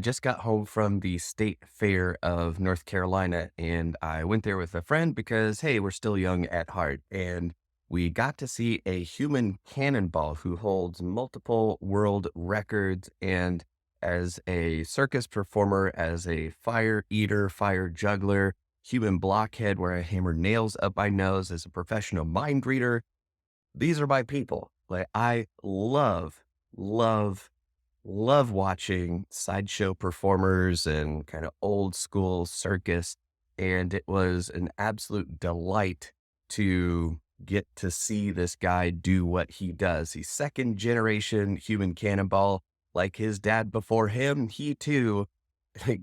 I just got home from the state fair of North Carolina and I went there with a friend because, hey, we're still young at heart. And we got to see a human cannonball who holds multiple world records. And as a circus performer, as a fire eater, fire juggler, human blockhead where I hammer nails up my nose, as a professional mind reader, these are my people. Like, I love, love watching sideshow performers and kind of old school circus. And it was an absolute delight to get to see this guy do what he does. He's second generation human cannonball. Like his dad before him, he too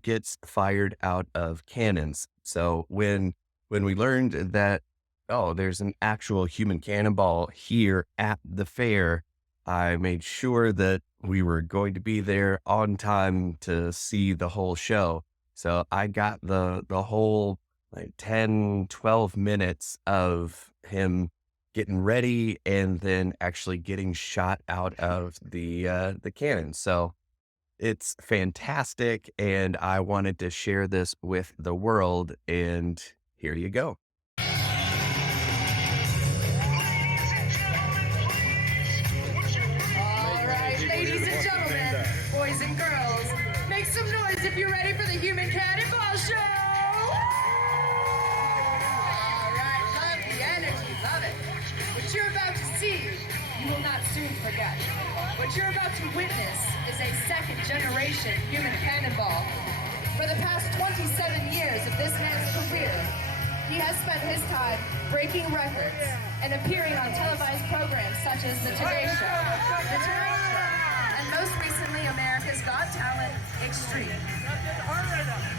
gets fired out of cannons. So when we learned that, oh, there's an actual human cannonball here at the fair, I made sure that we were going to be there on time to see the whole show. So I got the whole like 10, 12 minutes of him getting ready and then actually getting shot out of the cannon. So it's fantastic, and I wanted to share this with the world, and here you go. All right, ladies and gentlemen, boys and girls, make some noise if you're ready for the Human Cannonball Show! All right, love the energy, love it. What you're about to see, you will not soon forget. What you're about to witness is a second-generation human cannonball. For the past 27 years of this man's career, he has spent his time breaking records and appearing on televised programs such as The Today Show, The Tonight Show, and most recently America's Got Talent Extreme.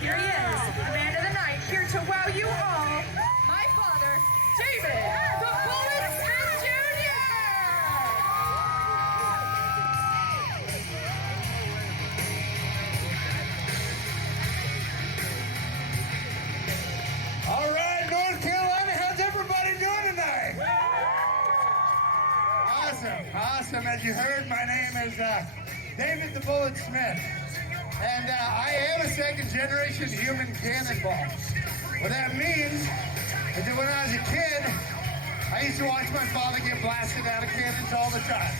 Here he is, the man of the night, here to wow you all, my father, David, the Bullet Smith Jr. All right, North Carolina, how's everybody doing tonight? Awesome. As you heard, my name is David the Bullet Smith, and I am a second-generation human cannonball. What that means is that when I was a kid, I used to watch my father get blasted out of cannons all the time.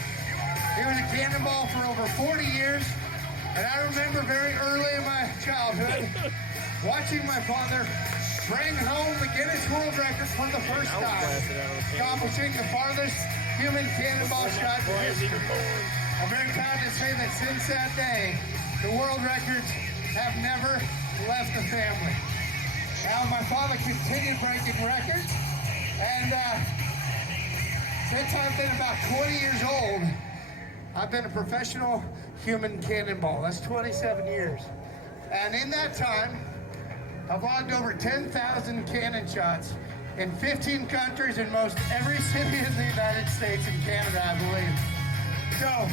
He was a cannonball for over 40 years, and I remember very early in my childhood watching my father bring home the Guinness World Record for the first time, accomplishing the farthest human cannonball shot in history. I'm very proud to say that since that day, the world records have never left the family. Now, my father continued breaking records, and since I've been about 20 years old, I've been a professional human cannonball. That's 27 years. And in that time, I've logged over 10,000 cannon shots in 15 countries in most every city in the United States and Canada, I believe. So,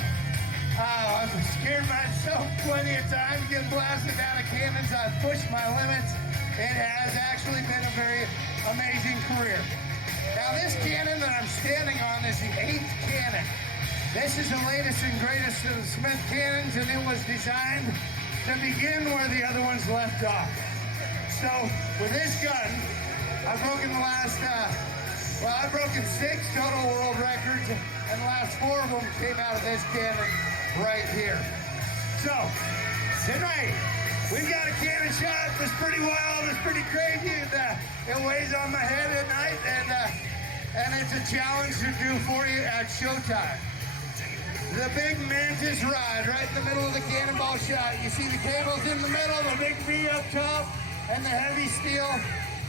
I've scared myself plenty of times getting blasted out of cannons. I've pushed my limits. It has actually been a very amazing career. Now, this cannon that I'm standing on is the 8th cannon. This is the latest and greatest of the Smith cannons, and it was designed to begin where the other ones left off. So, with this gun, I've broken I've broken 6 total world records, and the last 4 of them came out of this cannon right here. So, tonight, we've got a cannon shot that's pretty wild, it's pretty crazy, and it weighs on my head at night, and it's a challenge to do for you at showtime. The big mantis ride right in the middle of the cannonball shot. You see the cables in the middle, the big V up top, and the heavy steel.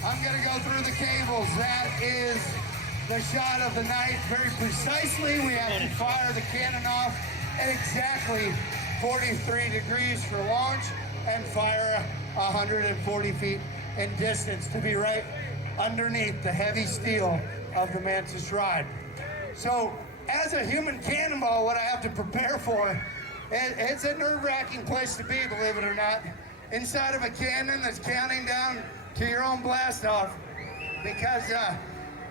I'm gonna go through the cables. That is the shot of the night. Very precisely, we have to fire the cannon off at exactly 43 degrees for launch and fire 140 feet in distance to be right underneath the heavy steel of the mantis ride. So, as a human cannonball, what I have to prepare for, it's a nerve-wracking place to be, believe it or not. Inside of a cannon that's counting down to your own blast-off, because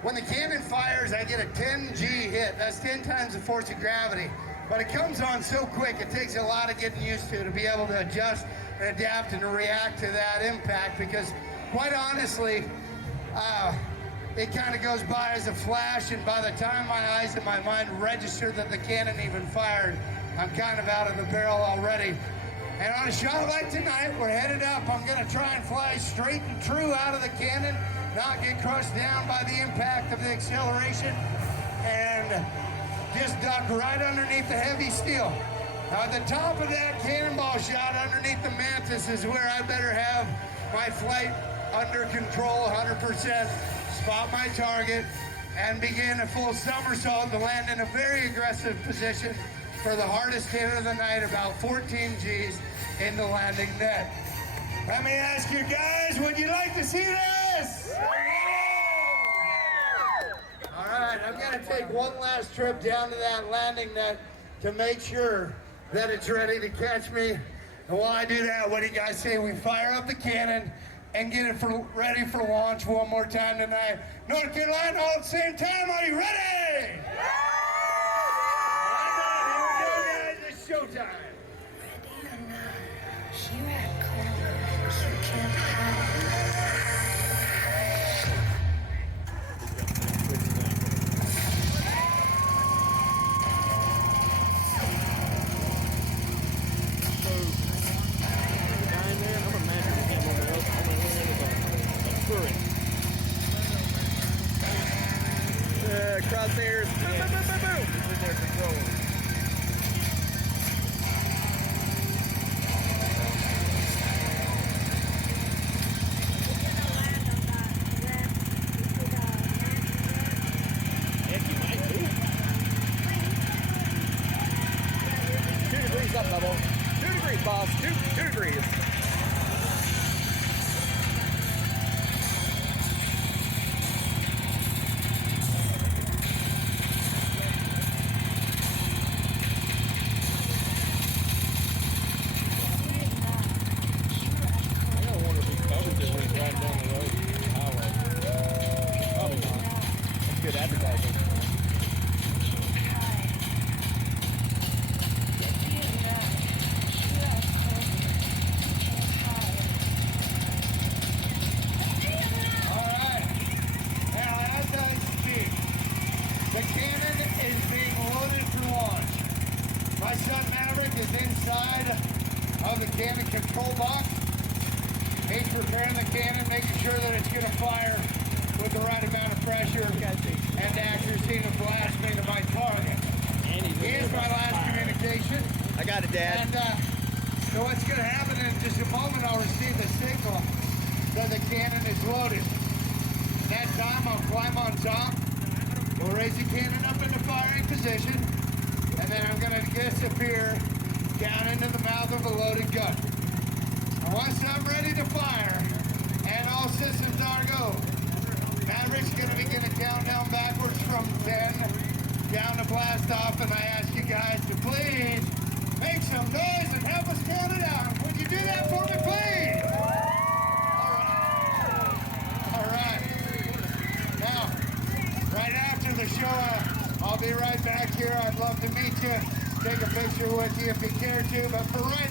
when the cannon fires, I get a 10 G hit. That's 10 times the force of gravity. But it comes on so quick, it takes a lot of getting used to be able to adjust adapt and react to that impact, because quite honestly, it kind of goes by as a flash, and by the time my eyes and my mind register that the cannon even fired, I'm kind of out of the barrel already. And on a shot like tonight, we're headed up. I'm gonna try and fly straight and true out of the cannon, not get crushed down by the impact of the acceleration, and just duck right underneath the heavy steel. Now at the top of that cannonball shot, underneath the mantis, is where I better have my flight under control 100%, spot my target, and begin a full somersault to land in a very aggressive position for the hardest hit of the night, about 14 Gs in the landing net. Let me ask you guys, would you like to see this? All right, I'm gonna take one last trip down to that landing net to make sure that it's ready to catch me. And while I do that, what do you guys say we fire up the cannon and get it ready for launch one more time tonight? North Carolina, all at the same time, are you ready? Showtime. Ready or not, here I come. You can't hide. Crosshairs. Boom, boom, boom, boom, boom. This is their control. Up level. 2 degrees, boss. 2 degrees. Good advertising. Cannon control box. He's preparing the cannon, making sure that it's going to fire with the right amount of pressure and accuracy to blast me to my target. Here's my last communication. I got it, Dad. And so what's going to happen in just a moment, I'll receive the signal that the cannon is loaded. That time I'll climb on top. We'll raise the cannon up into firing position, and then I'm going to disappear down into the mouth of a loaded gun. Once I'm ready to fire and all systems are go, Maverick's going to begin a countdown backwards from 10 down to blast off, and I ask you guys to please make some noise and help us count it out. Would you do that for me, please? All right. Now, right after the show, I'll be right back here. I'd love to meet you. Take a picture with you if you care to, but for right